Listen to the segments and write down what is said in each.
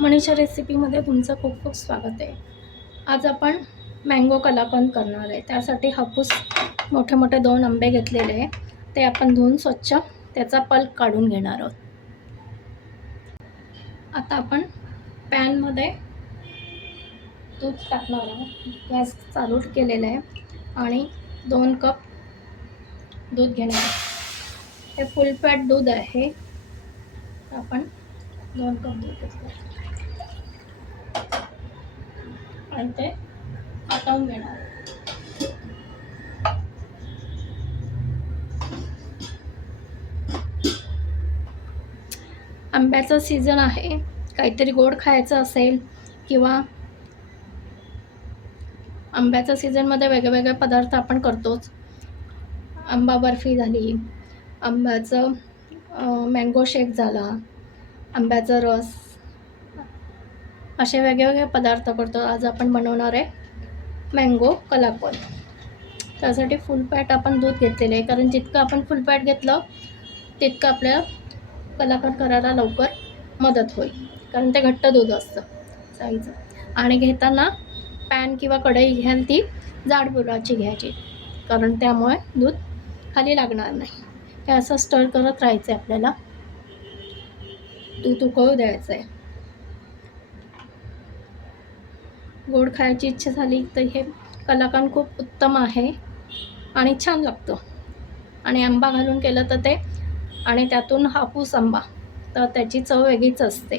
मनीषा रेसिपीमध्ये तुमचं खूप खूप स्वागत आहे. आज आपण मँगो कलाकंद करणार आहे. त्यासाठी हापूस मोठे मोठे 2 आंबे घेतलेले आहे. ते आपण धुवून स्वच्छ त्याचा पल्प काढून घेणार आहोत. आता आपण पॅनमध्ये दूध टाकणार आहोत. गॅस चालू केलेला आहे आणि 2 कप दूध घेणार आहोत. हे फुल फॅट दूध आहे. आपण 2 कप दूध घेतलं आणि ते आटवून घेणार. आंब्याचा सीझन आहे. काहीतरी गोड खायचं असेल किंवा आंब्याच्या सीझनमध्ये वेगवेगळे पदार्थ आपण करतोच. आंबा बर्फी झाली, आंब्याचं मँगो शेक झाला, आंब्याचा रस, असे वेगवेगळे पदार्थ करतो. आज आपण बनवणार आहे मँगो कलाकंद. त्यासाठी फुल फॅट आपण दूध घेतलेलं आहे, कारण जितकं आपण फुल फॅट घेतलं तितकं आपल्या कलाकंद करायला लवकर मदत होईल, कारण ते घट्ट दूध असतं साईचं. आणि घेताना पॅन किंवा कढई घ्याल ती जाड बुडाची घ्यायची, कारण त्यामुळे दूध खाली लागणार नाही. हे असं स्टर करत राहायचं आहे आपल्याला. दूध उकळू द्यायचं आहे. गोड खायची इच्छा झाली तर हे कलाकंद खूप उत्तम आहे आणि छान लागतं. आणि आंबा घालून केलं तर ते, आणि त्यातून हापूस आंबा, तर त्याची चव वेगळीच असते.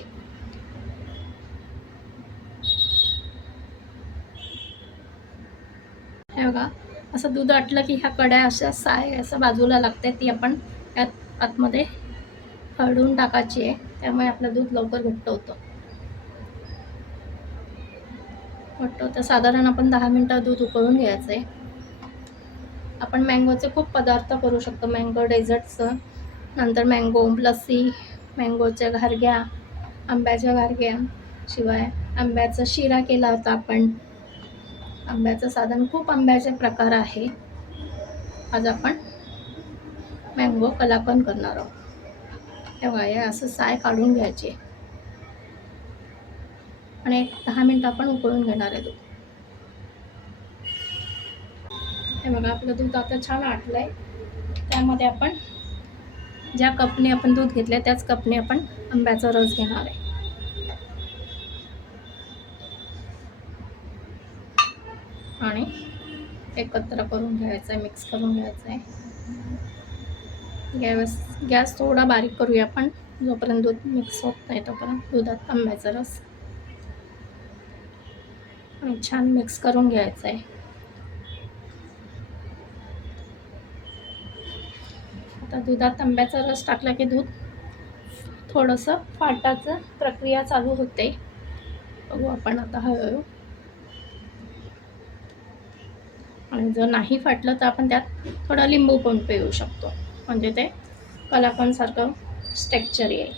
हे बघा, असं दूध आटलं की ह्या कड्या अशा साय असं बाजूला लागते, ती आपण त्यात आतमध्ये हळदून टाकायची आहे. त्यामुळे आपलं दूध लवकर घट्ट होतं. तर साधारण आपण 10 मिनटं दूध उकळून घ्यायचं आहे. आपण मँगोचे खूप पदार्थ करू शकतो. मँगो डेझर्टचं, नंतर मँगो लस्सी, मँगोच्या घारग्या, आंब्याच्या घारग्या, शिवाय आंब्याचा शिरा केला होता आपण. आंब्याचं साधन खूप आंब्याचे प्रकार आहे. आज आपण मँगो कलाकंद करणार आहोत. हे बघा, हे असं साय काढून घ्यायची आणि 10 मिनटं आपण उकळून घेणार आहे दूध. हे बघा, आपलं दूध आता छान आटलंय. त्यामध्ये आपण ज्या कपने आपण दूध घेतले त्याच कपने आपण आंब्याचा रस घेणार आहे. आणि एकत्र करून घ्यायचं आहे, मिक्स करून घ्यायचं आहे. गॅस थोडा बारीक करूया आपण, जोपर्यंत दूध मिक्स होत नाही तोपर्यंत दुधात आंब्याचा रस आणि छान मिक्स करून घ्यायचं आहे. आता दुधात आंब्याचा रस टाकला की दूध थोडंसं फाटाचं प्रक्रिया चालू होते. बघू आपण आता हळूहळू. आणि जर नाही फाटलं तर आपण त्यात थोडा लिंबू पण पिळू शकतो, म्हणजे ते कलाकंदसारखं स्ट्रक्चर येईल.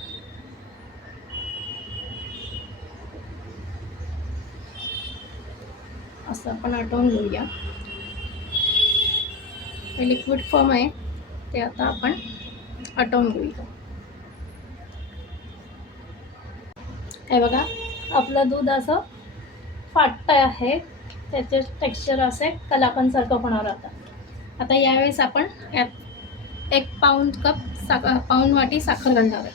असं आपण आटवून घेऊया. हे लिक्विड फॉर्म आहे, ते आता आपण आटवून घेऊया. हे बघा, आपलं दूध असं फाटतं आहे. त्याचे टेक्स्चर असे कलाकंदसारखं होणार होतं. आता यावेळेस आपण यात 1 पाऊण वाटी साखर घालणार आहे.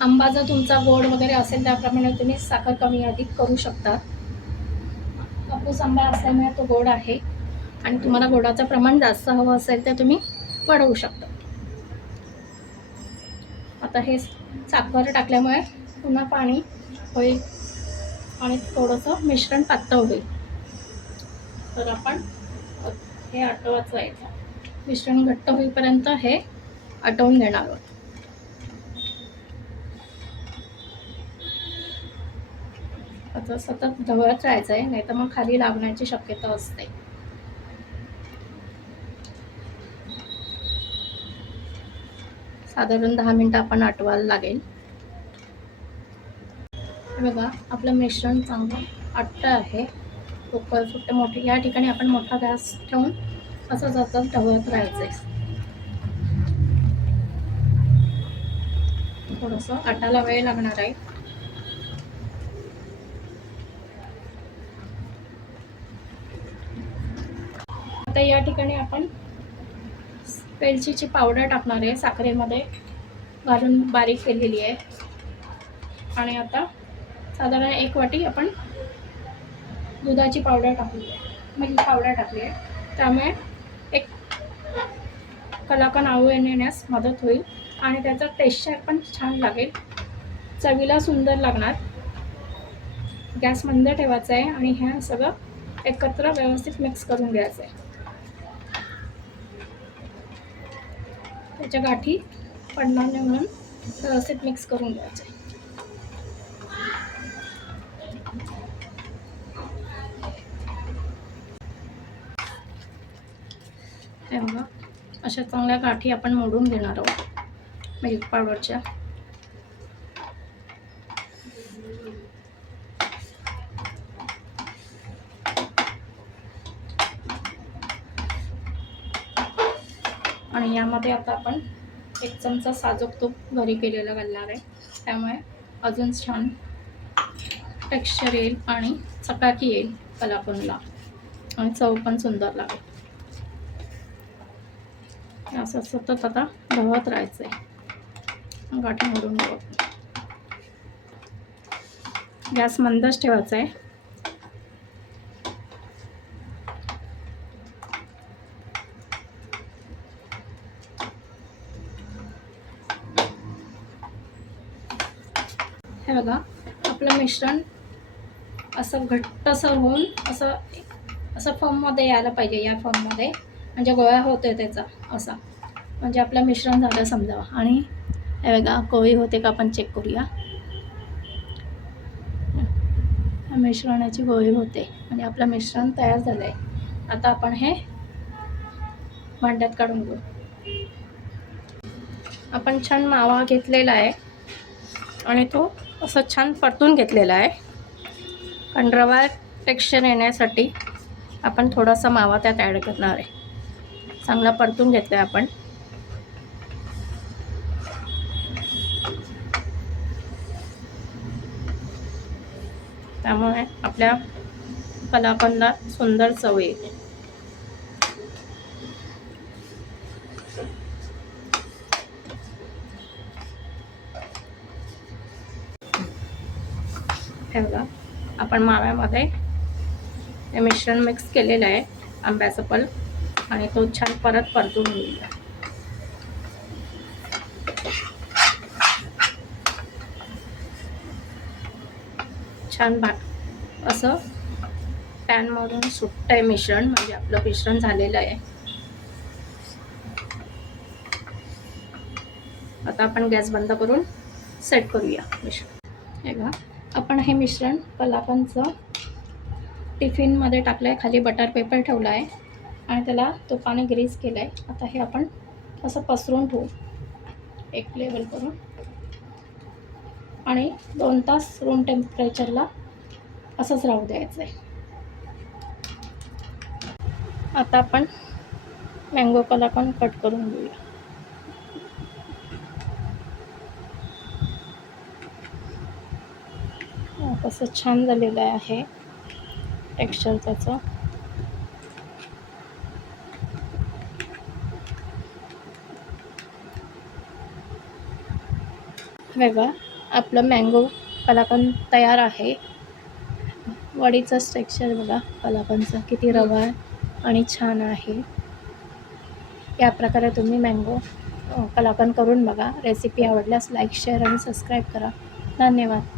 आंबा जर तुमचा गोड वगैरे असेल त्याप्रमाणे तुम्ही साखर कमी अधिक करू शकता. हापूस आंबा असल्यामुळे तो गोड आहे आणि तुम्हाला गोडाचं प्रमाण जास्त हवं असेल तर तुम्ही वाढवू शकता. आता हे साखर टाकल्यामुळे पुन्हा पाणी होईल आणि थोडंसं मिश्रण पातळ होईल. तर आपण हे आटवायचं आहे. मिश्रण घट्ट होईपर्यंत हे आटवून घेणार आहोत. आता सतत ढवळत राहायचं आहे, नाही तर मग खाली लागण्याची शक्यता असते. साधारण 10 मिनटं आपण आटवायला लागेल. हे बघा, आपलं मिश्रण चांगलं आटतं आहे. उकळ फुटते मोठी. या ठिकाणी आपण मोठा गॅस ठेवून असं सतत ढवळत राहायचं आहे. थोडंसं आटायला वेळ लागणार आहे. आता या ठिकाणी आपण वेलचीची पावडर टाकणार आहे, साखरेमध्ये घालून बारीक केलेली आहे. आणि आता साधारण 1 वाटी आपण दुधाची पावडर टाकली आहे, मिल्क पावडर टाकली आहे. त्यामुळे एक कलाकंद आळू येण्यास मदत होईल आणि त्याचा टेक्स्चर पण छान लागेल, चवीला सुंदर लागणार. गॅस मंद ठेवायचा आहे आणि हे सगळं एकत्र व्यवस्थित मिक्स करून घ्यायचं आहे. त्याच्या गाठी पडणार नाही म्हणून व्यवस्थित मिक्स करून घ्यायचं आहे. हे बघा, अशा चांगल्या गाठी आपण मोडून घेणार आहोत मिल्क पावडरच्या. आणि यामध्ये आता आपण 1 चमचा साजूक तूप घरी केलेलं घालणार आहे. त्यामुळे अजून छान टेक्स्चर येईल आणि चकाकी येईल कलाकंदला आणि चव पण सुंदर लागेल. असं सतत आता ढवळत राहायचं आहे, गाठी मोडून घ्यावं. गॅस मंदच ठेवायचा आहे. हे बघा, आपलं मिश्रण असं घट्टसर होऊन असं फॉर्ममध्ये यायला पाहिजे. या फॉर्ममध्ये म्हणजे गोळा होतोय त्याचा असा, म्हणजे आपलं मिश्रण झालं समजावं. आणि हे बघा, गोळी होते का आपण चेक करूया. मिश्रणाची गोळी होते म्हणजे आपलं मिश्रण तयार झालं आहे. आता आपण हे भांड्यात काढून घेऊ. आपण छान मावा घेतलेला आहे आणि तो असं छान परतून घेतलेला आहे. कंडरवा टेक्स्चर येण्यासाठी आपण थोडासा मावा त्यात ॲड करणार आहे. चांगला परतून घेतला आहे आपण. त्यामुळे आपल्या कलाकंदला सुंदर चव येते. हे बघा, आपण माव्यामध्ये हे मिश्रण मिक्स केलेलं आहे, आंब्याचं पल्प, आणि तो छान परत परतून घेऊया. छान असं पॅनमधून सुट्ट आहे मिश्रण, म्हणजे आपलं मिश्रण झालेलं आहे. आता आपण गॅस बंद करून सेट करूया मिश्रण. हे बघा, आपण हे मिश्रण कलाकंदचं टिफिनमध्ये टाकलं आहे. खाली बटर पेपर ठेवला आहे आणि त्याला तुपाने ग्रीस केलं आहे. आता हे आपण असं पसरून ठेवू एक लेवल करून आणि 2 तास रूम टेम्परेचरला असंच राहू द्यायचं आहे. आता आपण मँगो कलाकंद कट करून घेऊया. कसं छान झालेलं आहे टेक्स्चर त्याचं. बघा, आपलं मँगो कलाकंद तयार आहे. वडीचं टेक्स्चर बघा कलाकंदचं, किती रवा आणि छान आहे. या प्रकारे तुम्ही मँगो कलाकंद करून बघा. रेसिपी आवडल्यास लाईक, शेअर आणि सबस्क्राईब करा. धन्यवाद.